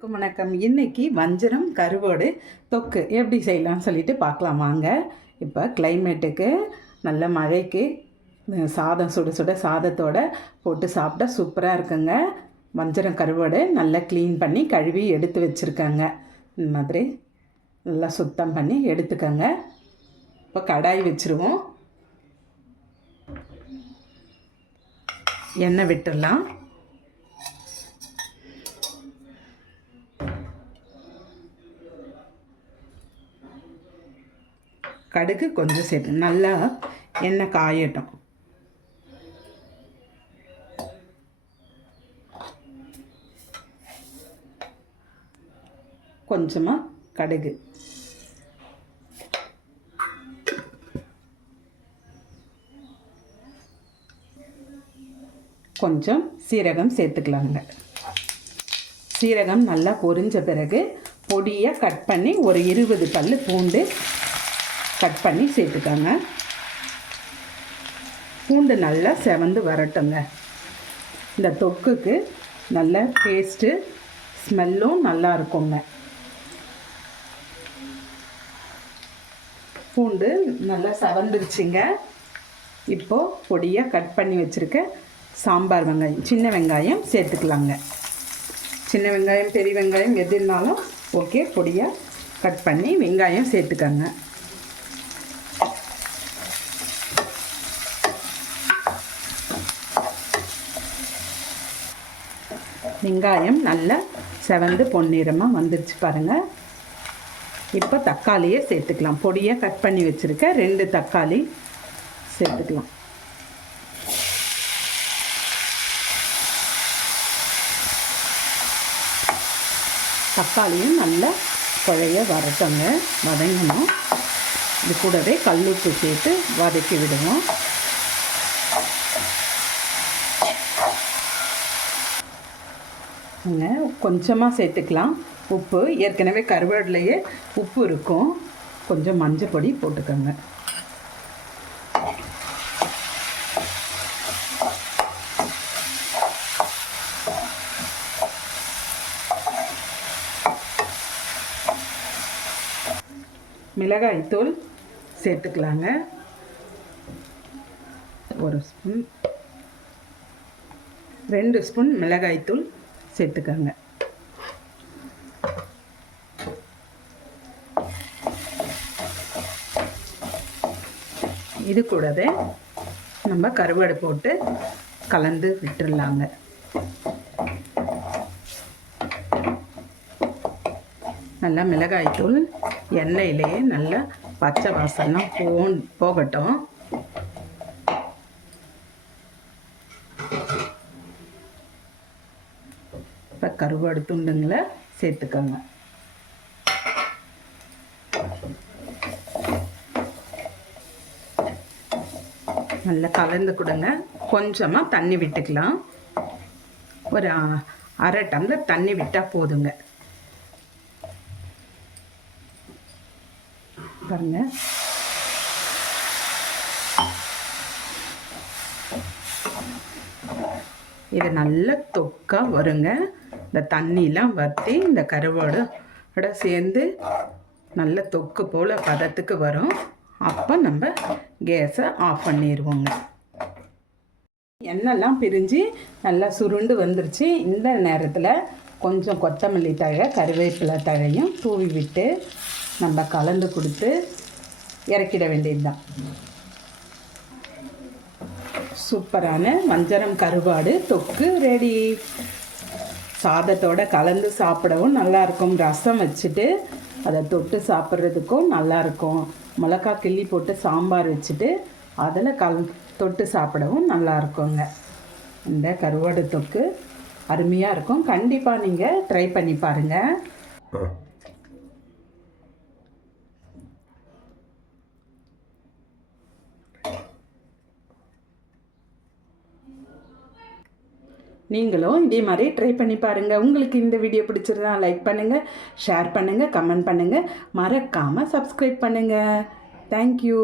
வணக்கம், வணக்கம். இன்னைக்கு வஞ்சரம் கருவோடு தொக்கு எப்படி செய்யலாம்னு சொல்லிட்டு பார்க்கலாம். வாங்க. இப்போ கிளைமேட்டுக்கு நல்ல மழைக்கு சாதம் சுட சுட சாதத்தோட போட்டு சாப்பிட்டா சூப்பராக இருக்குங்க. வஞ்சரம் கருவோடு நல்லா க்ளீன் பண்ணி கழுவி எடுத்து வச்சுருக்கேங்க. இந்த மாதிரி நல்லா சுத்தம் பண்ணி எடுத்துக்கோங்க. இப்போ கடாய் வச்சுருவோம். எண்ணெய் விட்டுடலாம். கடுகு கொஞ்சம் சேர்த்து நல்லா எண்ணெய் காயட்டும். கொஞ்சமாக கடுகு. கொஞ்சம் சீரகம் சேர்த்துக்கலாங்க. சீரகம் நல்லா பொரிஞ்ச பிறகு பொடியாக கட் பண்ணி ஒரு இருபது பல் பூண்டு கட் பண்ணி சேர்த்துக்கோங்க. பூண்டு நல்லா செவந்து வரட்டுங்க. இந்த தொக்குக்கு நல்ல டேஸ்ட்டு ஸ்மெல்லும் நல்லா இருக்குங்க. பூண்டு நல்லா செவந்துருச்சுங்க. இப்போது பொடியாக கட் பண்ணி வச்சுருக்க சாம்பார் வெங்காயம் சின்ன வெங்காயம் சேர்த்துக்கலாங்க. சின்ன வெங்காயம் பெரிய வெங்காயம் எது இருந்தாலும் ஓகே பொடியாக கட் பண்ணி வெங்காயம் சேர்த்துக்கோங்க. வெங்காயம் நல்லா செவந்து பொன்னிறமாக வந்துருச்சு பாருங்கள் இப்போ தக்காளியே சேர்த்துக்கலாம். பொடியை கட் பண்ணி வச்சுருக்க ரெண்டு தக்காளி சேர்த்துக்கலாம். தக்காளியும் நல்லா குழைய வரட்டங்க. வதங்கணும். இது கூடவே கல்லுப்பு சேர்த்து வதக்கி விடுவோம். கொஞ்சமாக சேர்த்துக்கலாம். உப்பு ஏற்கனவே கருவேட்டிலையே உப்பு இருக்கும். கொஞ்சம் மஞ்சள் பொடி போட்டுக்கோங்க. மிளகாய்த்தூள் சேர்த்துக்கலாங்க. ஒரு ஸ்பூன். ரெண்டு ஸ்பூன் மிளகாய்த்தூள் சேர்த்துக்கோங்க. இது கூடவே நம்ம கருவாடு போட்டு கலந்து விட்டுடலாங்க நல்லா மிளகாய்த்தூள் எண்ணெயிலேயே நல்லா பச்சை வாசம்லாம் போ போகட்டும். கருவாடு துண்டுங்களை சேர்த்துக்கோங்க. நல்லா கலந்து கொடுங்க. கொஞ்சமாக தண்ணி விட்டுக்கலாம். ஒரு அரை டம்ளர் தண்ணி விட்டால் போதுங்க. பாருங்க. இது நல்ல தொக்கா வருங்க. இந்த தண்ணியெலாம் வற்றி இந்த கருவாடோட சேர்ந்து நல்ல தொக்கு போல் பதத்துக்கு வரும். அப்போ நம்ம கேஸை ஆஃப் பண்ணிடுவோங்க எண்ணெய்லாம் பிரிஞ்சு நல்லா சுருண்டு வந்துருச்சு. இந்த நேரத்தில் கொஞ்சம் கொத்தமல்லி தழை கருவேப்பிலை தழையும் தூவி விட்டு நம்ம கலந்து கொடுத்து இறக்கிட வேண்டியதுதான். சூப்பரான வஞ்சரம் கருவாடு தொக்கு ரெடி. சாதத்தோட கலந்து சாப்பிடவும் நல்லாயிருக்கும். ரசம் வச்சுட்டு அதை தொட்டு சாப்பிட்றதுக்கும் நல்லாயிருக்கும். மிளகா கிள்ளி போட்டு சாம்பார் வச்சுட்டு அதில் கல் தொட்டு சாப்பிடவும் நல்லா இருக்குங்க இந்த கருவாடு தொக்கு அருமையாக இருக்கும். கண்டிப்பாக நீங்கள் ட்ரை பண்ணி பாருங்கள் நீங்களும் இதே மாதிரி ட்ரை பண்ணி பாருங்கள் உங்களுக்கு இந்த வீடியோ பிடிச்சிருந்தா லைக் பண்ணுங்கள் ஷேர் பண்ணுங்கள் கமெண்ட் பண்ணுங்கள் மறக்காமல் சப்ஸ்கிரைப் பண்ணுங்கள் தேங்க்யூ